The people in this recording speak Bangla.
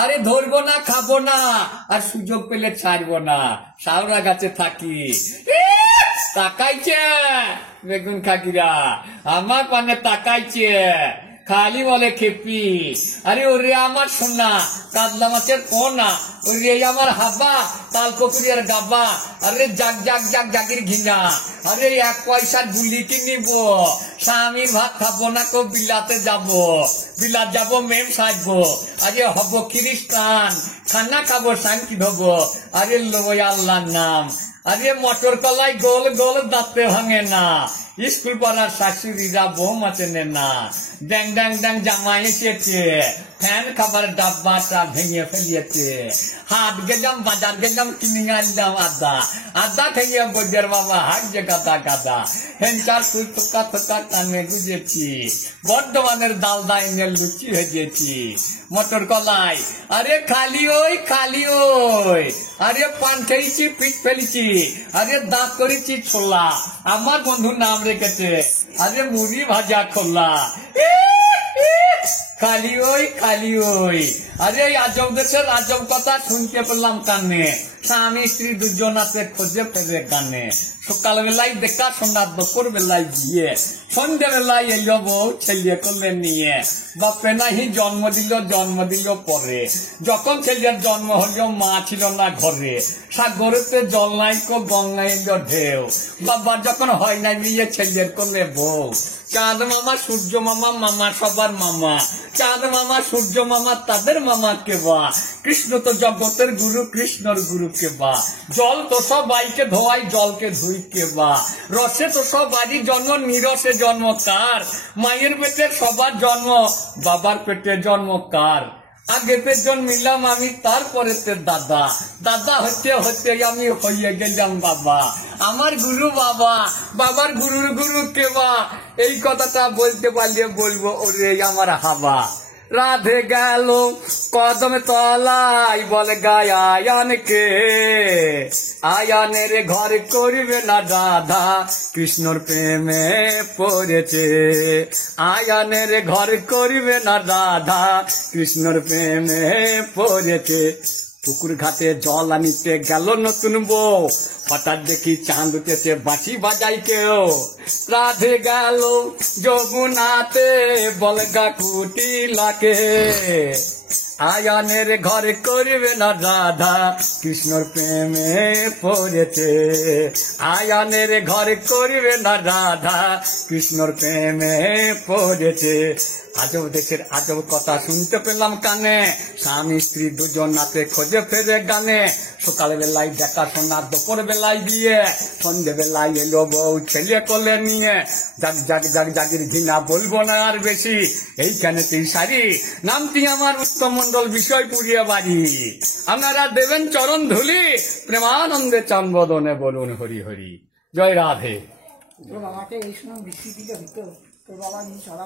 আরে ধরবো না, খাবো না, আর সুযোগ পেলে ছাড়বো না, শাওরা গাছে থাকি। তাকাইছে বেগুন খাকিরা, আমার পানে তাকাইছে, খালি বলে খেপি। আরে ওরে আমার সোনা, কাতলা মাছের কোনা, ওরে আমার হাবা, তাল পুকুরের গাবা। আরে জাগ জাগ জাগ জাগির ঘিনা, আরে এক পয়সার গুলি কিনিব, স্বামীর ভাত খাবো না, কো বিলাতে যাব, বিলাত যাব মেম সাজবো। আরে হব খ্রিস্টান, খানা খাবো শান্তি হবো। আরে লই আল্লাহর নাম। আরে মটর কলাই গোল গোল দাঁতে ভাঙে না, স্কুল পড়ার শাশুড়িরা বউ মাচেনে না। ড্যাং ড্যাং ড্যাং জামা এসেছে, ফ্যান খাবার ডাব্বাটা ভেঙে ফেলিয়েছে। হাট গেলাম, বাজার গেলাম, কিনে আনলাম আদা, আদা ভেঙে বোঝের বাবা হাট যে গাদা গাদা। হেনচার তুই থোকা থোকা কানে গুজেছি, বর্ধমানের ডাল দাইনের লুচি ভেজেছি। মটর কলাই, আরে খালি ওই খালি ওই, আরে পান খেয়েছি, পিঠ ফেলেছি, আরে দাঁত করেছি ছোলা, আমার বন্ধুর নাম রেখেছে, আরে মুড়ি ভাজা খোলা। খালি ওই খালি ওই। আরে আজব দেশের আজব কথা শুনতে পেলাম কানে, স্বামী স্ত্রী দুজন আছে খোঁজে ফেরে গানে। সকাল বেলায় দেখা, সন্ধ্যা দুপুর বেলায় গিয়ে, সন্ধ্যে বেলায় এলো বউ ছেলে করলে নিয়ে। বাপে নাহি জন্ম দিল পরে, যখন ছেলের জন্ম হলো মা ছিল না ঘরে। সাগরেতে জল নাই কো গঙ্গা এলো ঢেউ, বাবা যখন হয় নাই বিয়ে ছেলের করলে বউ। চাঁদ মামা সূর্য মামা, মামা সবার মামা, চাঁদ মামা সূর্য মামা তাদের মামা কে বা। কৃষ্ণ তো জগতের গুরু, কৃষ্ণর গুরু কে বা। জল তো সবাইকে ধোয়াই, জলকে ধুই কে বা। রসে তো সবারই জন্ম, নিরসে জন্ম কার। মায়ের পেটে সবার জন্ম, বাবার পেটে জন্ম কার। আগেতে জন্মিলাম আমি, তারপরে দাদা, দাদা হতে হতে আমি হইয়ে গেলাম বাবা। আমার গুরু বাবা, বাবার গুরুর গুরু কে বা। এই কথাটা বলতে পারলে বলবো ওরে আমার হাবা। রাধে গেল কদম তলাই, বলে গায় আয়ানকে, আয়ানের ঘর করবে না রাধা, কৃষ্ণর প্রেমে পড়েছে। আয়ানের ঘর করবে না রাধা, কৃষ্ণর প্রেমে পড়েছে। পুকুর ঘাটে জল আনিতে গেল নতুন বউ, হঠাৎ দেখি চাঁদ উঠেছে, বাঁশি বাজাই কেউ। রাধে গেল যমুনাতে, বলগা কুটিলাকে, আয়ানের ঘর করবে না রাধা, কৃষ্ণর প্রেমে পড়েছে। আয়ানের ঘর করবে না রাধা, কৃষ্ণর প্রেমে পড়েছে। আজব দেশের আজব কথা শুনতে পেলাম কানে, স্বামী স্ত্রী দুজন নাতে খোঁজে ফেরে গানে। সকাল বেলায় দেখা শোনা, দুপুর বেলায় বিয়ে, সন্ধে বেলায় এলো বউ ছেলে কোলে নিয়ে। জাগ জাগ জাগ জাগির ঘৃণা, বলবো না আর বেশি, এইখানে তুই সারি। নামটি আমার উত্তম মন্ডল, বিষয় পুড়িয়ে বাড়ি। আপনারা দেবেন চরণ ধুলি, প্রেমানন্দে চানবদনে বলুন হরি হরি। জয় রাধে। তোর বাবাকে এই সময় বৃষ্টি দিলে হতো, তোর বাবা নিয়ে চলা